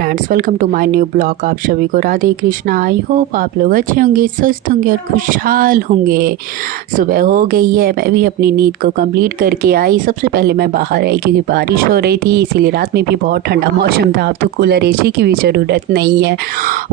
Friends, welcome to my new blog. आप सभी को राधे कृष्णा। आई होप आप लोग अच्छे होंगे, स्वस्थ होंगे और खुशहाल होंगे। सुबह हो गई है, मैं भी अपनी नींद को कंप्लीट करके आई। सबसे पहले मैं बाहर आई क्योंकि बारिश हो रही थी, इसीलिए रात में भी बहुत ठंडा मौसम था। अब तो कूलर एसी की भी ज़रूरत नहीं है।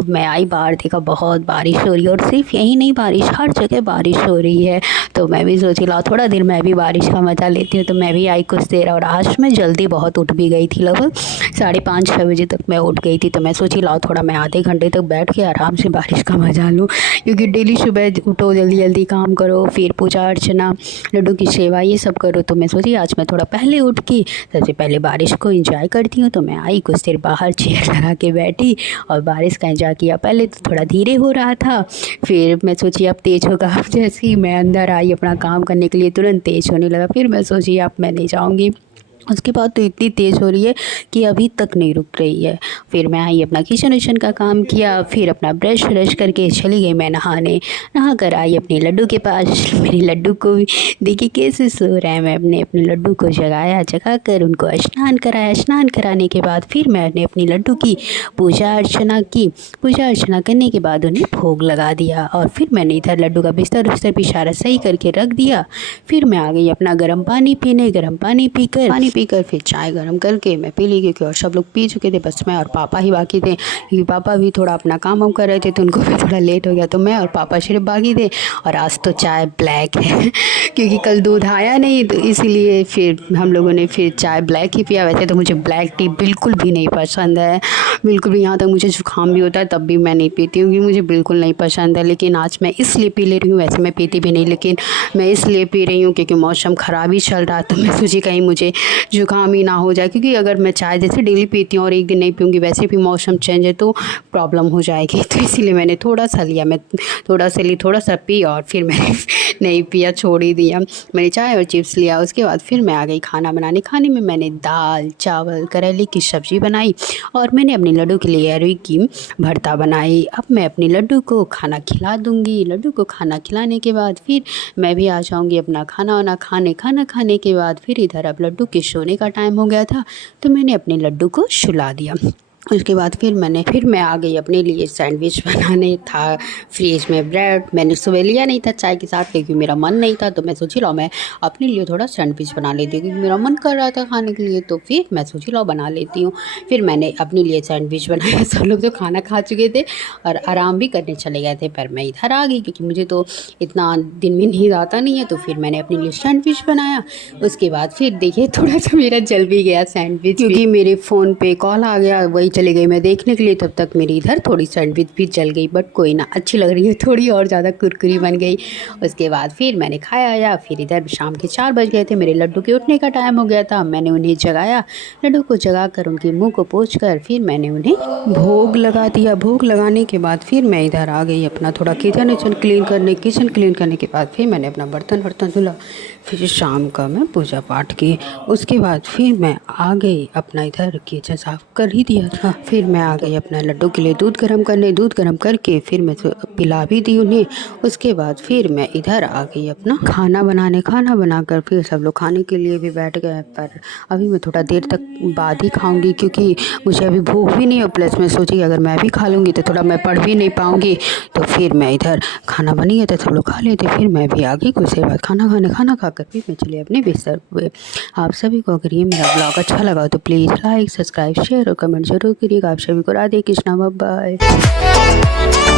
मैं आई बाहर, देखा बहुत बारिश हो रही है और सिर्फ यही नहीं, बारिश हर जगह बारिश हो रही है। तो मैं भी सोची ला थोड़ा देर मैं भी बारिश का मज़ा लेती हूँ। तो मैं भी आई कुछ देर, और आज मैं जल्दी बहुत उठ भी गई थी। लगभग 5:30-6 बजे तक मैं उठ गई थी। तो मैं सोची लाओ थोड़ा मैं आधे घंटे तक बैठ के आराम से बारिश का मज़ा लूँ, क्योंकि डेली सुबह उठो, जल्दी जल्दी काम करो, फिर पूजा अर्चना, लड्डू की सेवा, ये सब करो। तो मैं सोची आज मैं थोड़ा पहले उठ के सबसे पहले बारिश को एंजॉय करती हूँ। तो मैं आई कुछ देर बाहर चेयर लगा के बैठी और बारिश का एंजॉय किया। पहले तो थोड़ा धीरे हो रहा था, फिर मैं सोची अब तेज़ होगा। अब जैसे ही मैं अंदर आई अपना काम करने के लिए, तुरंत तेज़ होने लगा। फिर मैं सोची अब मैं नहीं जाऊँगी। उसके बाद तो इतनी तेज़ हो रही है कि अभी तक नहीं रुक रही है। फिर मैं आई, अपना किचन विचन का काम किया, फिर अपना ब्रश व्रश करके चली गई मैं नहाने। नहा कर आई अपने लड्डू के पास। मेरे लड्डू को भी देखिए कैसे सो रहा है। मैं अपने लड्डू को जगा कर उनको स्नान कराया। स्नान कराने के बाद फिर मैंने अपने लड्डू की पूजा अर्चना की। पूजा अर्चना करने के बाद उन्हें भोग लगा दिया, और फिर मैंने इधर लड्डू का बिस्तर उस्तर भी सारा सही करके रख दिया। फिर मैं आ गई अपना गर्म पानी पीने। गर्म पानी पीकर फिर चाय गरम करके मैं पी ली, क्योंकि और सब लोग पी चुके थे, बस मैं और पापा ही बाकी थे। क्योंकि पापा भी थोड़ा अपना काम वाम कर रहे थे, तो उनको भी थोड़ा लेट हो गया। तो मैं और पापा सिर्फ बाकी थे। और आज तो चाय ब्लैक है क्योंकि कल दूध आया नहीं, तो इसीलिए फिर हम लोगों ने फिर चाय ब्लैक ही पिया। वैसे तो मुझे ब्लैक टी बिल्कुल भी नहीं पसंद है, बिल्कुल भी। यहाँ तक मुझे जुकाम भी होता है तब भी मैं नहीं पीती हूँ, क्योंकि मुझे बिल्कुल नहीं पसंद है। लेकिन आज मैं इसलिए पी ले रही हूँ, वैसे मैं पीती भी नहीं, लेकिन मैं इसलिए पी रही हूँ क्योंकि मौसम ख़राब ही चल रहा है। तो मैं सोची कहीं मुझे जुकाम ही ना हो जाए, क्योंकि अगर मैं चाय जैसे डेली पीती हूँ और एक दिन नहीं पीऊँगी, वैसे भी मौसम चेंज है तो प्रॉब्लम हो जाएगी। तो इसीलिए मैंने थोड़ा सा लिया, मैं थोड़ा सा ली, थोड़ा सा पी, और फिर मैंने नहीं पिया, छोड़ ही दिया। मैंने चाय और चिप्स लिया। उसके बाद फिर मैं आ गई खाना बनाने। खाने में मैंने दाल चावल करेले की सब्ज़ी बनाई, और मैंने अपने लड्डू के लिए अरवी की भरता बनाई। अब मैं अपने लड्डू को खाना खिला दूँगी। लड्डू को खाना खिलाने के बाद फिर मैं भी आ जाऊँगी अपना खाना वाना खाने। खाना खाने के बाद फिर इधर अब लड्डू के सोने का टाइम हो गया था, तो मैंने अपने लड्डू को सुला दिया। उसके बाद फिर मैं आ गई अपने लिए सैंडविच बनाने। था फ्रिज में ब्रेड, मैंने सुबह लिया नहीं था चाय के साथ, क्योंकि मेरा मन नहीं था। तो मैं सोची लो मैं अपने लिए थोड़ा सैंडविच बना लेती हूँ, क्योंकि मेरा मन कर रहा था खाने के लिए। तो फिर मैं सोची लो बना लेती हूँ। फिर मैंने अपने लिए सैंडविच बनाया। सब लोग तो खाना खा चुके थे और आराम भी करने चले गए थे, पर मैं इधर आ गई क्योंकि मुझे तो इतना दिन में नींद आता नहीं है। तो फिर मैंने अपने लिए सैंडविच बनाया। उसके बाद फिर देखिए थोड़ा सा मेरा जल भी गया सैंडविच, क्योंकि मेरे फ़ोन पे कॉल आ गया, वही चले गई मैं देखने के लिए। तब तक मेरी इधर थोड़ी सैंडविच भी जल गई, बट कोई ना, अच्छी लग रही है, थोड़ी और ज़्यादा कुरकुरी बन गई। उसके बाद फिर मैंने खाया आया। फिर इधर शाम के 4 बज गए थे, मेरे लड्डू के उठने का टाइम हो गया था। मैंने उन्हें जगाया। लड्डू को जगा कर उनके मुँह को पोंछ कर फिर मैंने उन्हें भोग लगा दिया। भोग लगाने के बाद फिर मैं इधर आ गई अपना थोड़ा किचन क्लीन करने। किचन क्लीन करने के बाद फिर मैंने अपना बर्तन धुला। फिर शाम का मैं पूजा पाठ की। उसके बाद फिर मैं आ गई अपना इधर किचन साफ कर ही दिया था। फिर मैं आ गई अपना लड्डू के लिए दूध गर्म करने। दूध गर्म करके फिर मैं पिला भी दी उन्हें। उसके बाद फिर मैं इधर आ गई अपना खाना बनाने। खाना बनाकर फिर सब लोग खाने के लिए भी बैठ गए, पर अभी मैं थोड़ा देर तक बाद ही खाऊंगी, क्योंकि मुझे अभी भूख भी नहीं है। प्लस मैं सोची अगर मैं भी खा लूँगी तो थोड़ा मैं पढ़ भी नहीं पाऊँगी। तो फिर मैं इधर खाना बनी है तो सब लोग खा लेते। फिर मैं भी आ गई कुछ देर बाद खाना खाकर फिर मैं चली अपने बिस्तर पे। आप सभी को अगर ये मेरा ब्लॉग अच्छा लगा तो प्लीज़ लाइक सब्सक्राइब शेयर और कमेंट जरूर करिएगा। आप सभी को राधे कृष्णा, बाय बाय।